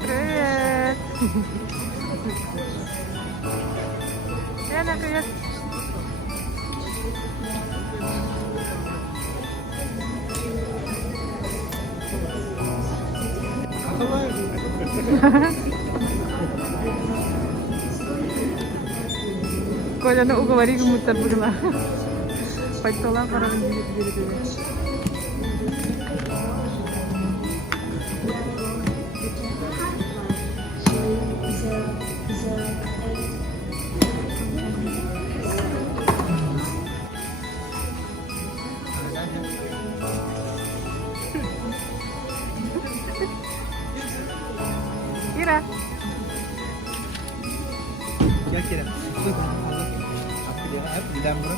Keren. Enak ya. Kau jangan uga bari muter berdua. Pagtolak para menjadi. Kira. Kira-kira. Apa dia? Apa di dalam bro?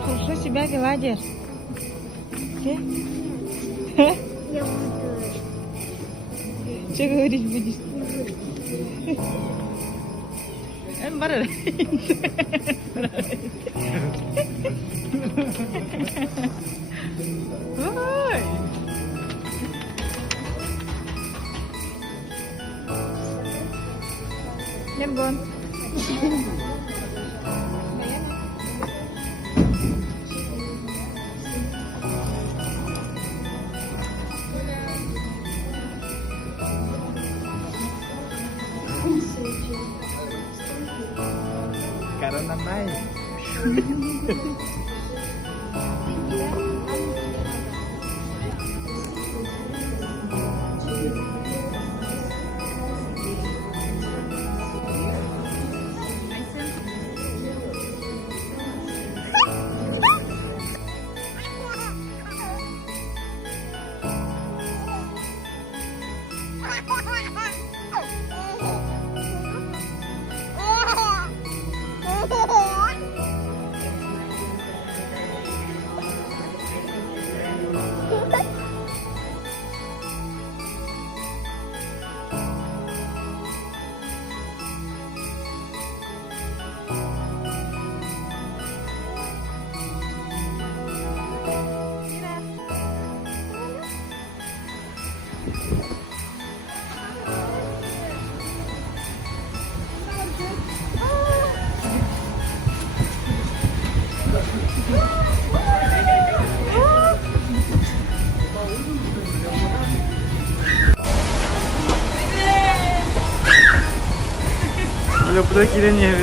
Kursus sebagai wajar. Oke. Ya betul. Coba di. Baru. Woi. Nembon. Karena naik. Betul kiranya.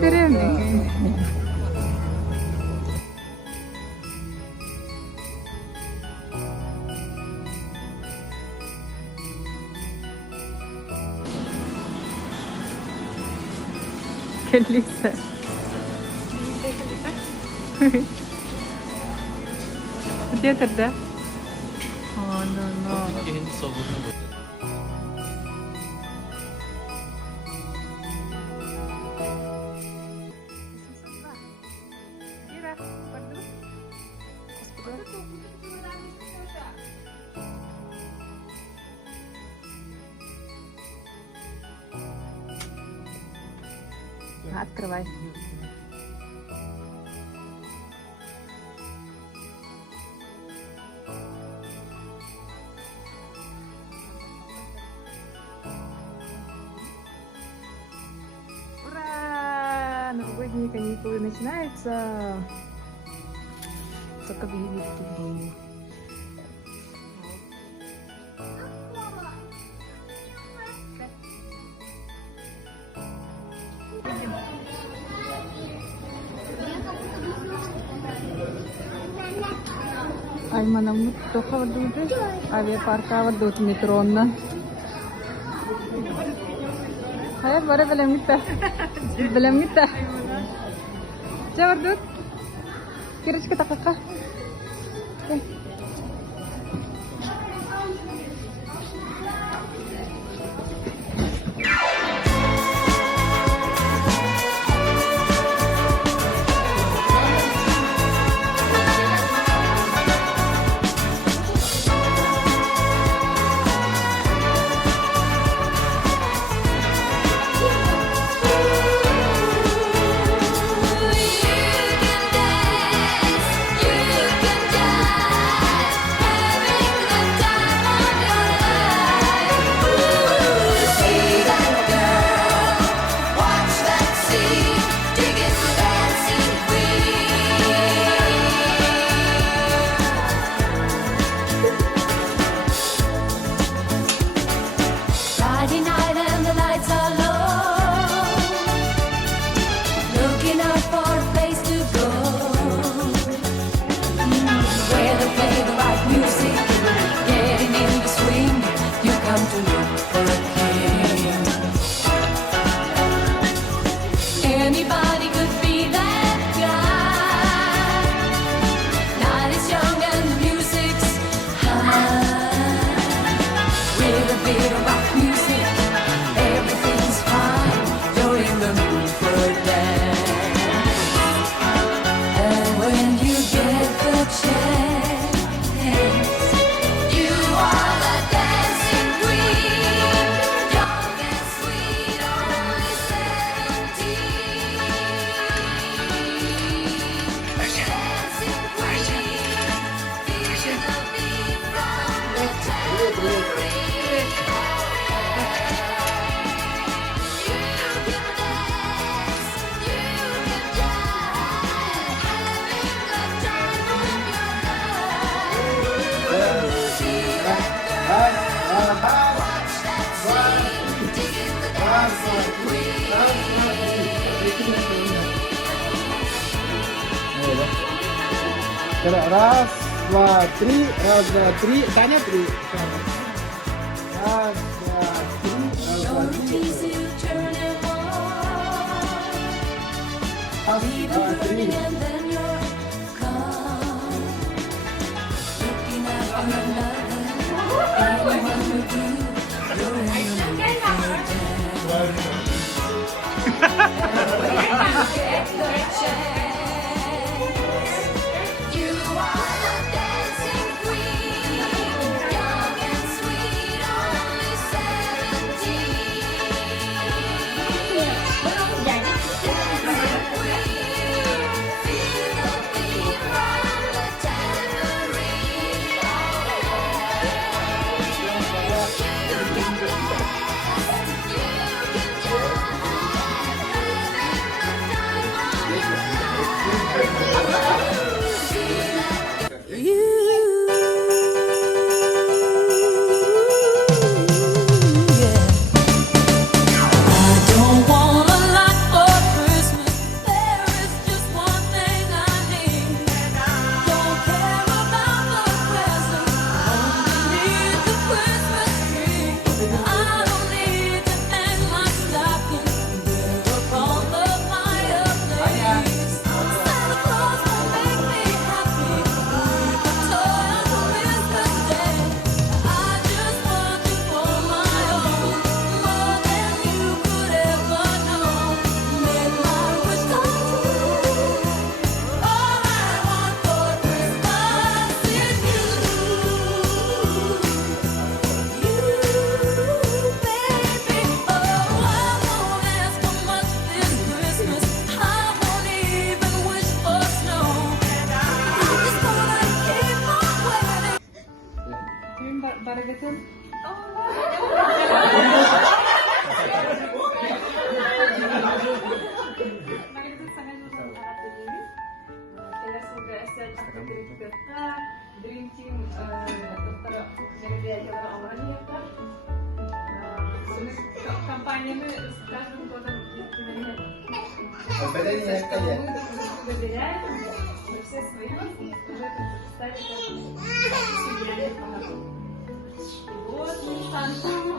keren nih. Kelisa. Dia terdah. Oh no no. Kendi sabırına bak. Ира, пойду. Открывай. Ура! Новогодние каникулы начинаются. Только видите впереди. Ay manamut to kavardudu. Ave parka avardut metronna. Hayır bara belem gitti. Belem gitti. Javardut. Kiriş kita kakak. Friday night and the lights are low, looking out for a place to go, where they play the right music, getting in the swing. You come to look for a king. Anybody could be that guy. Night is young and the music's high. With a bit of rock music, everything's fine. You're in the mood for a dance. And when you get the chance, you are the dancing queen. Young and sweet, only 17. Dancing queen, feel the beat from the tambourine. Раз, два, три, раз, два, три. Таня, три. Раз, два, три, раз, два, три. Раз, два, три. Yakın. Dream Team dokter jadi jalan awalnya ya kan. Kampanyenya sekarang bukan sebenarnya. Bedanya ya kayak. Berbeda, proses memang sudah terstari sebenarnya paham. Вот мы танцуем.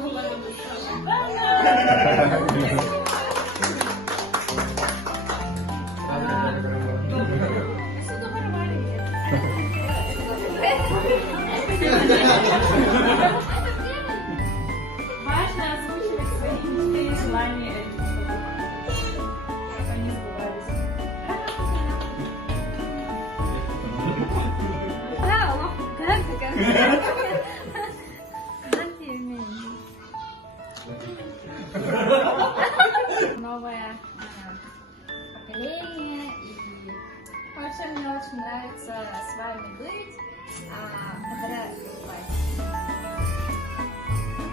Важно озвучивать свои мечты и желания, чтобы они сбывались. Новое поколение, и вообще мне очень нравится с вами быть, благодаря Ване.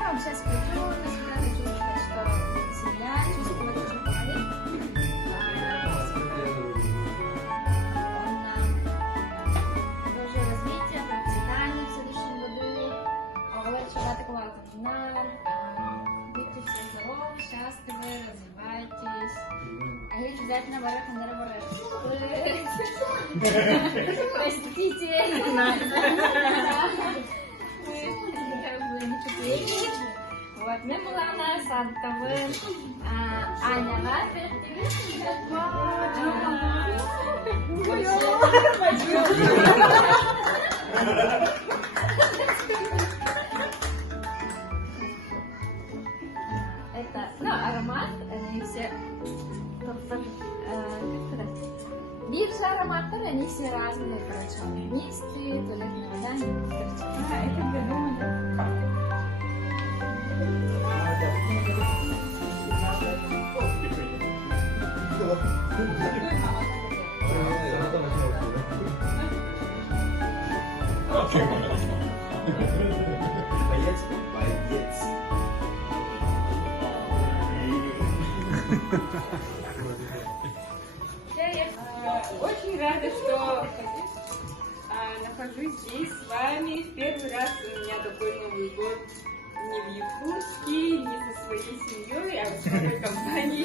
Я вот сейчас приду, когда чувствовать, что семья, чувствовать, что говорит. Он тоже развитие, процветание в следующем году. Говорит, что такого вебинар. Будьте все здоровы, счастливы, развивайтесь. А я обязательно барах. Простите. Вот, мы была на Сантове. Аня Лапер. Это, аромат, они все, биржа ароматов, они все разные, короче, мисты, туалетная вода, короче. Это для дома, да? Очень рада, что нахожусь здесь с вами. В первый раз у меня такой Новый год не в Якутске, не со своей семьей, а в такой компании.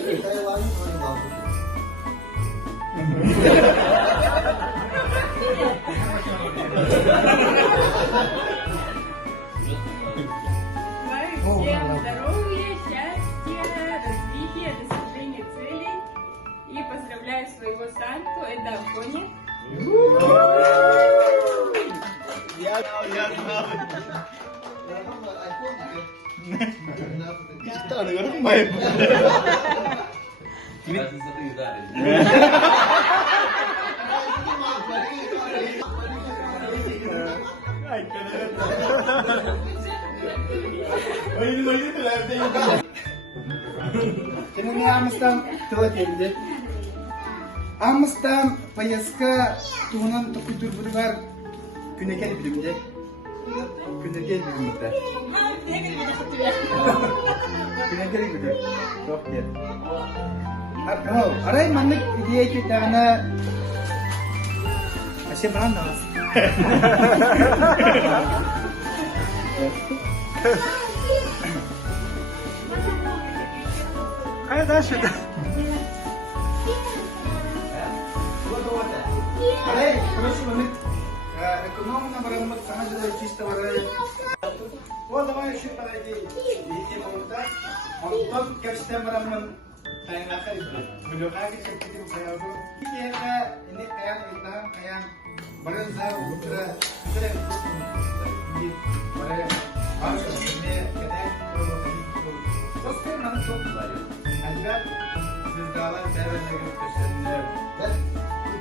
Желаю всем здоровья, счастья, развития, достижения целей. И поздравляю своего Санту, это Афоня. Ini Amsterdam tuh jadi. Amsterdam поездка тугунан токутур бургар күнекел билимде. Күнекел билимде. Күнекел билимде. Жоқ кет. Арай маннык идея кетагына Аше баран нас. Кайда дальше? Арай, короче, мы экономно барамык сана жада чисто барай. Вот давай еще подойди. Иди монта. Он кепстен барамын. Тайнлаха иди. Блюхаги чекитим саябу. Киерга ini kayak kita kayak berenza ultra keren. Ini bare harus ini keren terus kan nanti çok güzel. Ancak sizlerle değerlendirmek isteyenler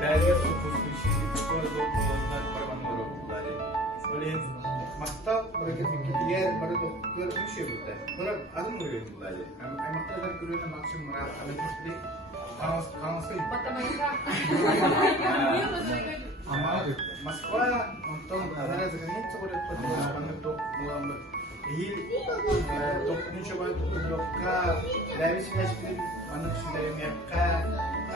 değerli sokusu işini sonra doktorlar parmakları okudular. Böyle maktab bırakıp diğer para doktor bir şey buldu. Sonra adım vuruyor bunlar. Ama maktablar görüyorlar maksimum merak alakası kansai. Ama Moskva untuk negara sekarang ini sekolah untuk değil. Doktorun çoban dokka, servis ilaçları, manık sülerim yakka.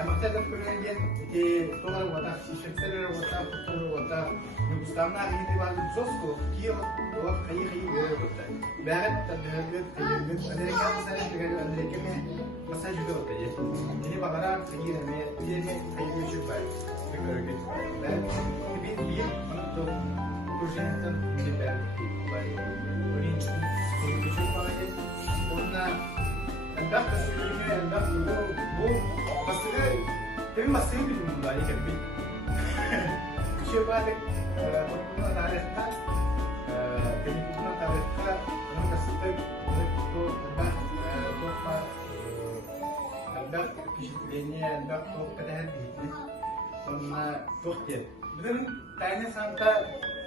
Ama tabii böyle bir dolar vatan, şirketler vatan, kutu vatan. Nüfuslarına iyi var bir sosko. Ki o kayı böyle. Ben tabii Amerika mesela çıkıyor Amerika mı masaj ediyor diye. Ini bakarak kayı ne diye kayı çıkıyor. Ben bir untuk projenin içinde var. Örneğin küçük parayı onunla endak kasırlığı endak bu masaya tabii masaya bir bunlar iyi gibi. Küçük parayı bununla tarihte benim bununla tarihte onun kasıtı bu endak kişiliğini endak o kadar değil. Sonra çok değil. Bugün tane santa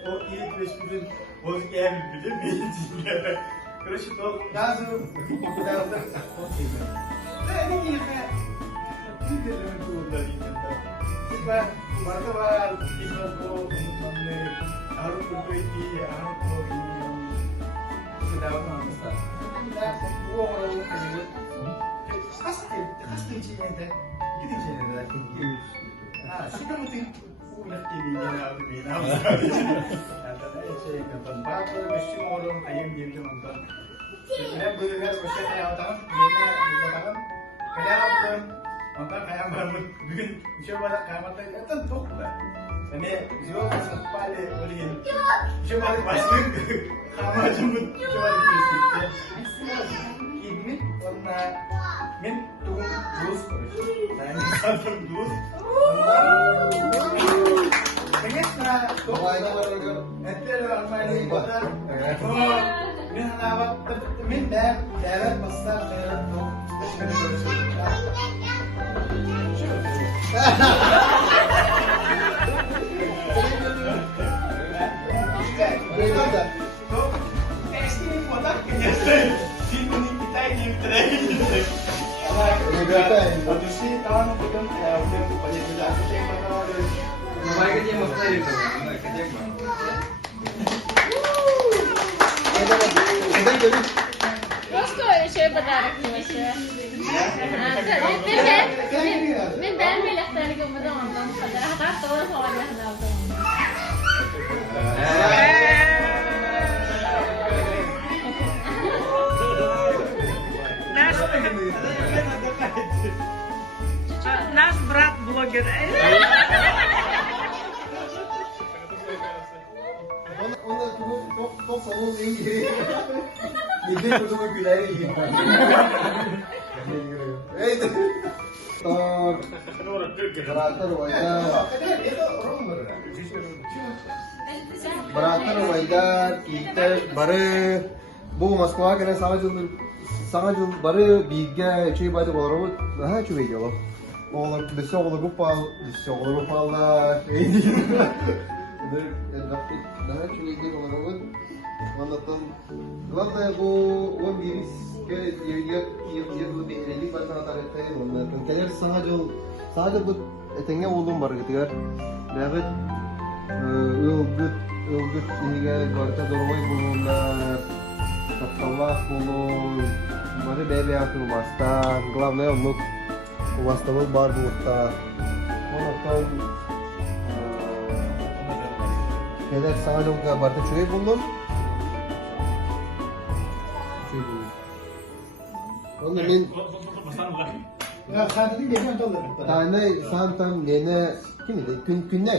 o iyi güreşlerin bozuk eğer bilir miyiz? Güreşi çok lazım. O kadar da çok iyi. Ne iyi ya? Bir de benim kurulları yiyeceğim. Çünkü marka var, bizim o unutmanlı, arı kurduğu arı kurduğu sedavun olmasa. Bu oranın kayığı. Hasta içinde, gidin içinde de kim sudah mesti udah ini aku bilang katanya saya nonton bagus mesti orang kayak dia nonton saya belajar usia kayak orang mana kayak pun nonton kayak bangun bikin coba kayak mata itu tuh lah ini juga sempat boleh coba pasti sama jemput coba ini warna min turun terus saya satu terus pengen na entel armani kota min halawa min darat basar darat no Просто еще и подарок небольшой. Мен бәрін елақтарығы бұдан ондан подарок. Хатар тоғыр соған яқындалды. Наш брат блогер. Onlar çok salon en geri. Gece kocaman güler gibi. Evet. Beratar wajda kita baru bu Moskva kena sangat jauh baru biga cuy batu baru nah cuy jauh. Oğlum besok gupal lah. Daha cuy jauh baru. Anlatın. Vallahi bu o virüs ke yıl belirli bazı tarihte anlatın. Keler sadece bu etenge oğlum var gidiyor. Evet. Ülgüt ihiga garta dormay bulunlar. Tattavah bulun. Bari bebe atın vastan. Главное unut. Vastavul bar bulutta. Ondan keler sadece garta çöy bulun. Onu men ya sadece geliyor dolar. tane santam gene kimdi? Gün ne?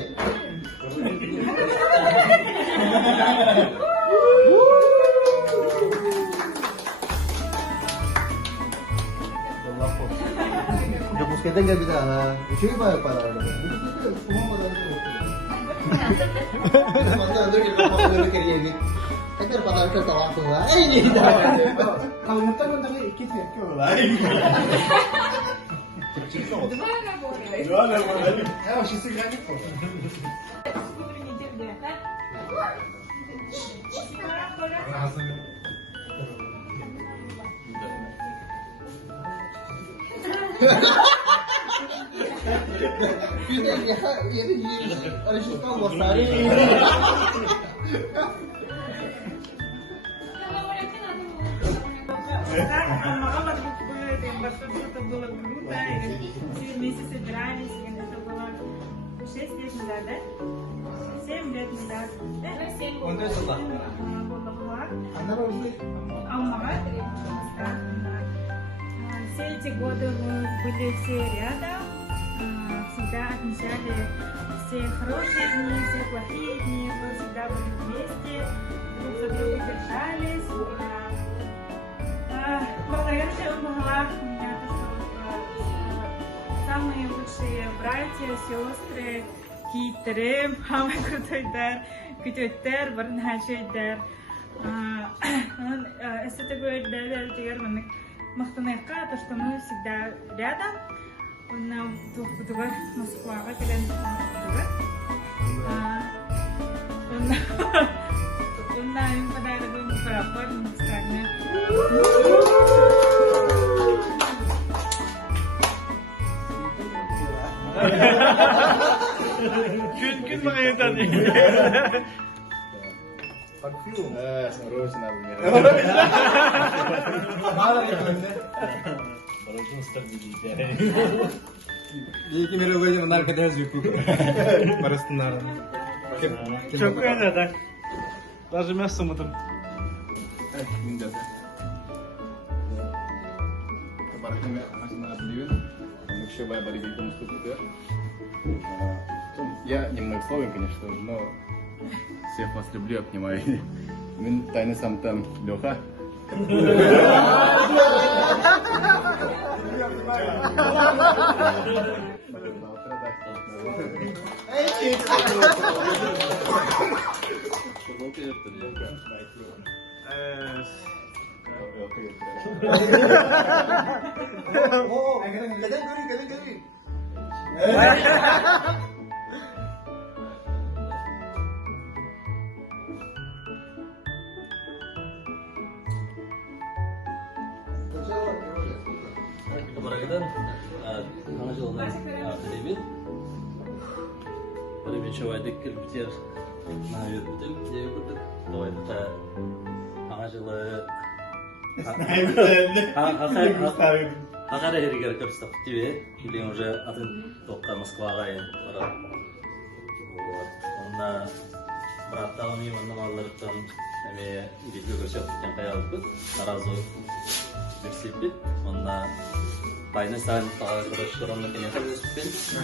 Udah pusketa nggak bisa, cuy para semua pada itu. Masa ada kita mau kerja ini, kita pada kita waktu ini. Kalau nonton nonton ikut ya, kau lain. Два работали. Dua lagi. Ya, sih lagi kok. Утренний день, да? Bir de ya yeni alışıktan basarı. Это было круто. 4 месяца дрались, это было 6 лет назад, да? 7 лет назад. Ондай жылда. Все эти годы мы были все рядом, всегда отмечали все хорошие дни, все плохие дни, мы всегда были вместе, друг за друга держались. Благодаря Аллаху, у меня то, что самые лучшие братья, сестры, Китрем, самый крутой дар, Китойтер, Барнашейдер. Это такое дар, Махтанайка, то, что мы всегда рядом. Он нам в Москва, он нам подарил парапор, Gün bayırdan. Парфюм. Срочно мне. Мало ли önde. İyi mere böyle onlar kadar zevkli. Parasınlar. Çok önemli. Даже мясо мы там. Миндата. Барахнеме машина обливен. Мукшевая баригейка муступер. Я немногословен, конечно, но всех вас люблю, обнимаю. Мен тайны сам там Леха. Kadang göreyim. Барагадан ана жылынан төлеймін. Бірінші ойдық кірпітер наверх бүтін деу күрдік. Ойдықта ана жылы Хақара ерігер кірістік тебе. Келен уже атын тоққа Москваға барады. Онда браттағым еманным алырықтан әме үйдегі көрсек күткен қаялықпыз. Таразы берсеппі. Онда Bayna sen arkadaşlarımla kenara göstersin.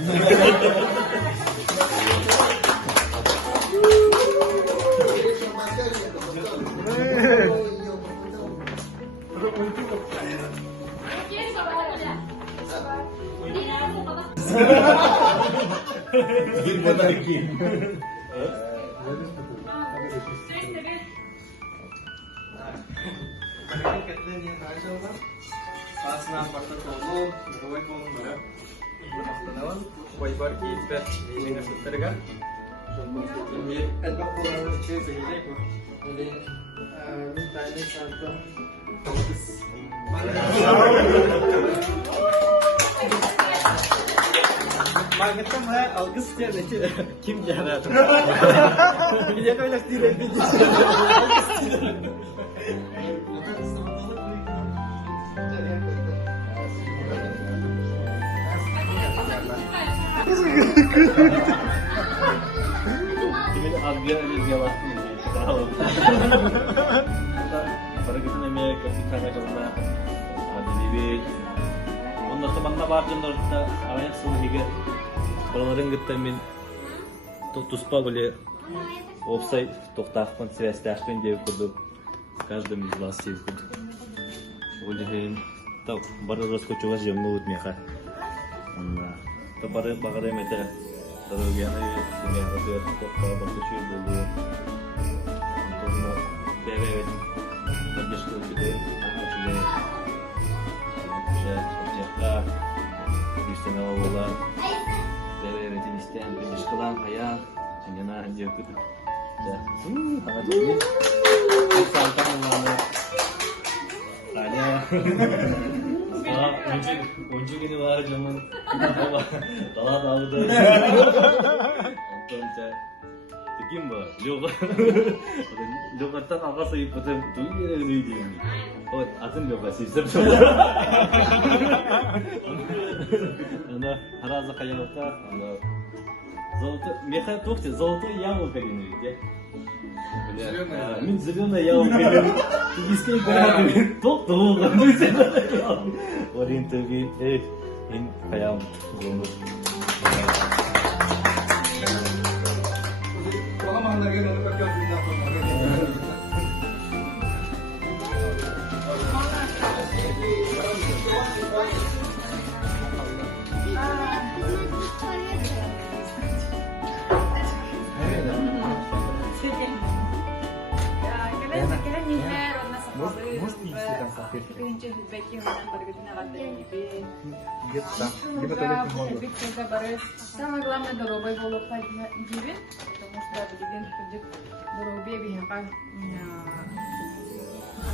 Bir kadar iki. Сасынан баштап болуп, рой болуп бара. Мактаналам, койбар кийиптер, жеңе сүттөргө. Мен этбак боларын чек элек бу. Мен тайны сантам. Магнитом ха алгыс терде ким жарат. Бия койлак тирет бити. Kimin argı öyle yalasın diye. Baragıtın emeğe kapitana kalma. Hadi bir. Onda temanla varcın orada ayak sonu hige. Buraların gittim ben. Tuspa böyle offside toktahpan svestahpan diye kurduk. Каждым из вас есть. Олеген так бары раскочугас жемно утмеха. То бары багарем это дорогяны семья разер топа барточу болу. Антоно беве поддержка тебе. Уже жакка Кристина Ола беве ветинистен поддержкалан ая жена декут. Да. Аня. Онжигini var camın. Dala dağıdı. Ondan Ким бар? Лёга. Лёгаттан алға сайып потом туй үйдеймін. Вот, атын Лёга сейсіп. Ана, таразы қаялықта, меха тоқты, золотой яблоко деймін үйде. Мен зеленая яблоко деймін. Тегістен көрәді. Тоқты оған. Орин төгі, мен қаям. Olamazlar gene onu bakıyor dünya sonra. Самое главное дорогой было подгибить, потому что один ходит дорогой бегает,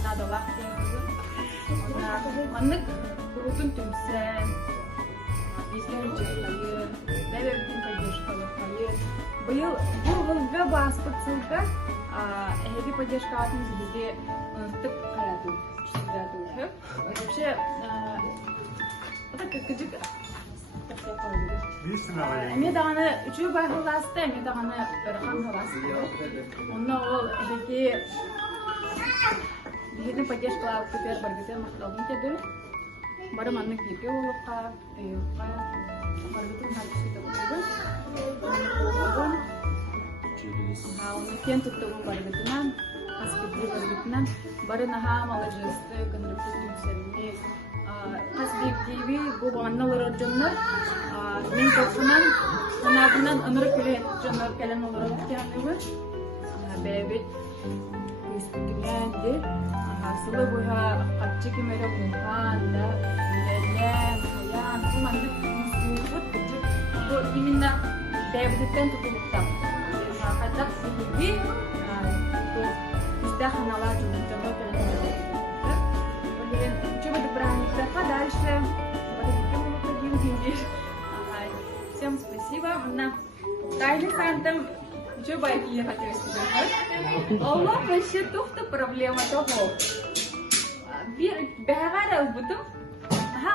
надо лахтин, аннык крутун тумсен, бизген жекайы, бәбәрдин поддержкалы кайы. Быйыл гылга баспытсылга, эһиги поддержка атын биде тык каяту, шидату. Вообще, это как кыжык. Мен дағаны үші байғыласты, мен дағаны ұрған ғыласты. Онна ол әдеке бігетін поддержкалау көтер баргетер мақталын кеді. Барым анның беке олыққа, үйіққа, баргетін ғалысы да оны кен тұттығын баргетінен, қаспетті баргетінен, барын аға малажысты, контрактивті сәріне, қасбектейбі бұл анналары жонлар, мен тоқсынан, қанатынан ұныры көлет жонлар кәлін олары өткенлігі, бәбет, көстікіләнді, сылы бұйға қатшы кемері бұлған, үләлән, қаян, бұл маңды мұсылығы күрдік, бұл именно бәбеттен тұтылықтан. Қазақ сілігі, бізді қаналар жонлар кәлін Чего добраться подальше. Всем спасибо. На Тайли Сантом чего байки я хотела сказать. Allah вообще тухта проблема того. Бегара будем.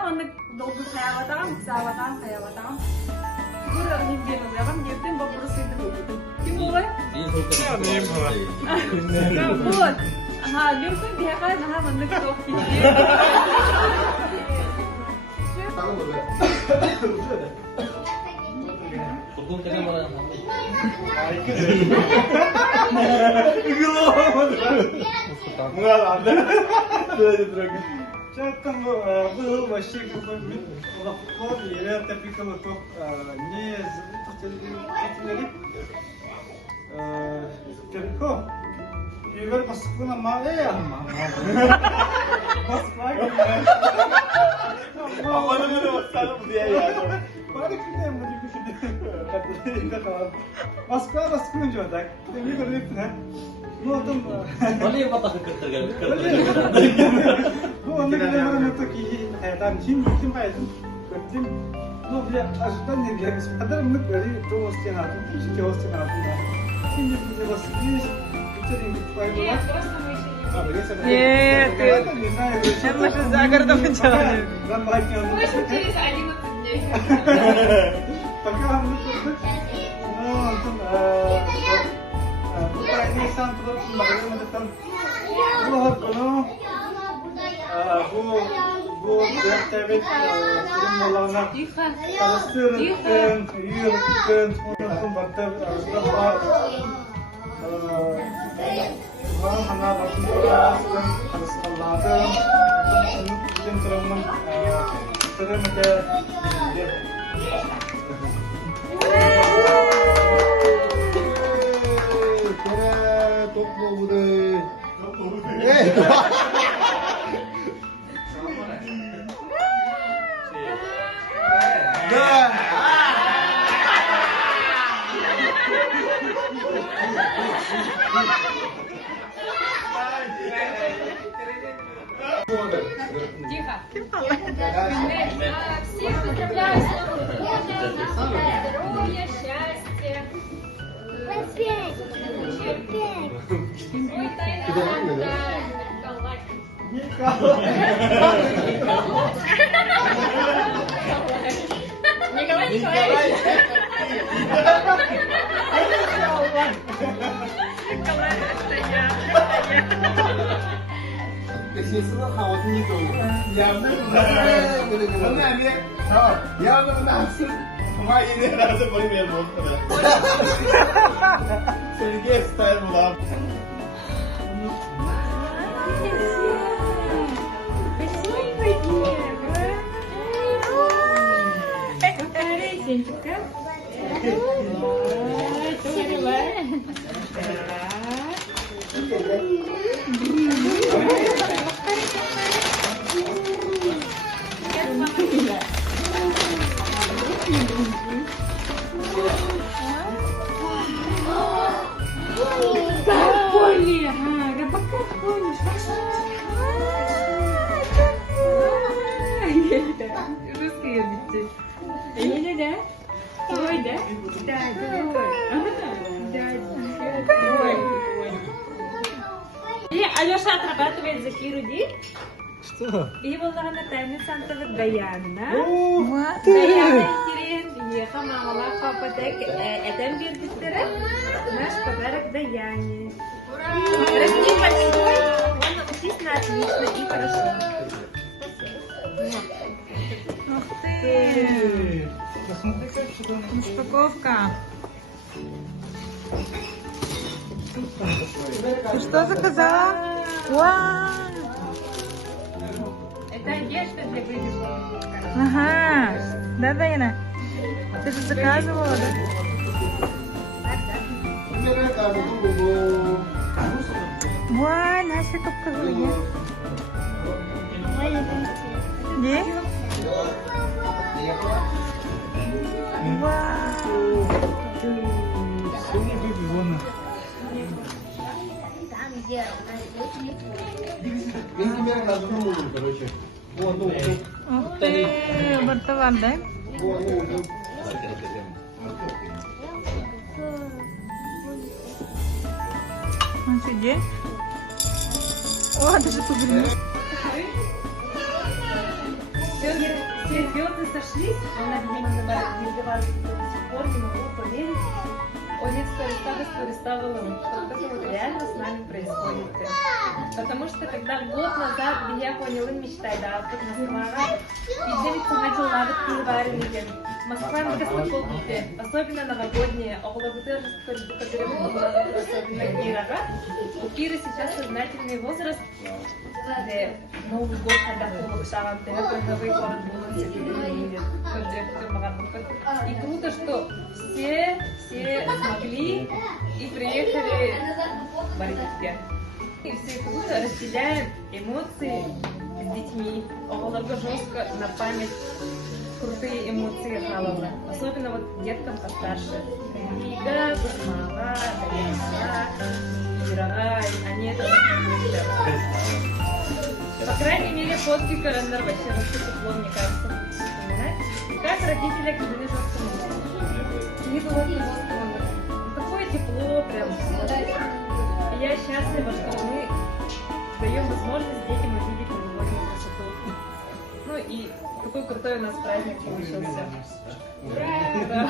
Он долго хаяватам, хаяватам. Гура не делал, я вам девтем вопросы идут. Тимура? Вот. Ага, Люркун бегара, ага, он никто не Бugün tekrar bana Чаттан бұл вообще какой-нибудь лапкот, или топикало то не зрители. Кирко, Игорь Москва малая, Москва. Мама не может сам взять. Парикне мы Москва Москва так. Ты не говоришь, да? Ну там. Более батах кертер. Ну он наверное такие, там чем хайдын. Көптен, ну бля, ожидание бегать. Адар мы говорили, то стена, тут еще стена. Син не вас Нет, просто мы еще не Нет, не знаю, мы же за городом делали. Мы же через 11 дней. Пока мы тут, сам туда смотрим, там, bu dertebet sorunlarına karıştırırken, yürürken, ondan baktım, hana bakım karıştırdım, karıştırladım, bizim durumun sırrımda Тихо. Всех поздравляю с Новым годом. Здоровья, счастья. Николай Николаевич. Николай, это я. Кассетсыз хаватын не то. Явно Мына не. Явно мынасы. Ма ене разы болмай болду. Сенге стайл булам. Спасибо, Ева. Повторяй, Сенечка. Как поли? Ага, пока поли. Русский язык. Или да? Ой, да? Да, другой. Да, и Алеша отрабатывает за Киру Ди. Что? И волнарна тайны Сантова Даяна. О, Даяна интерес. Еха мамала папатек. Этим бедбиттере. Наш подарок Даяне. Расти большой. Он учись отлично и хорошо. Ух ты! посмотри, как что там. Распаковка. Ты что заказала? Вау! Это одежда для бэби. Ага. Да, Дайна? Ты же заказывала, да? Вау, Настя как показывает. Где? Вау! Сегодня бэби вон. Ух ты! Бортован, да? Офигеть. О, даже повернулась. Все звезды сошлись, она, видимо, называет до сих пор, не могу поверить. Он их скористал, что это вот реально с нами происходит. Потому что когда год назад я поняла, мечтай, да, тут Москва, и девица начала лавать пивоваренники. Москва не космопол бите, особенно новогодние, около бутылок, особенно Кирага. У Киры сейчас сознательный возраст, где Новый год, когда кто шаган новый город был, и круто, что все смогли и приехали в Архипе. И все круто разделяем эмоции с детьми. Около жестко на память крутые эмоции халала. Особенно вот деткам постарше. Рига, Гусмала, Даяна, Ирага, они это любят. По крайней мере, после Карандар вообще вообще тепло, мне кажется, вспоминать. Как родители оказались в не было такое тепло прям. И я счастлива, что мы даем возможность детям увидеть новогоднюю красоту. Ну и какой крутой у нас праздник получился. Ура!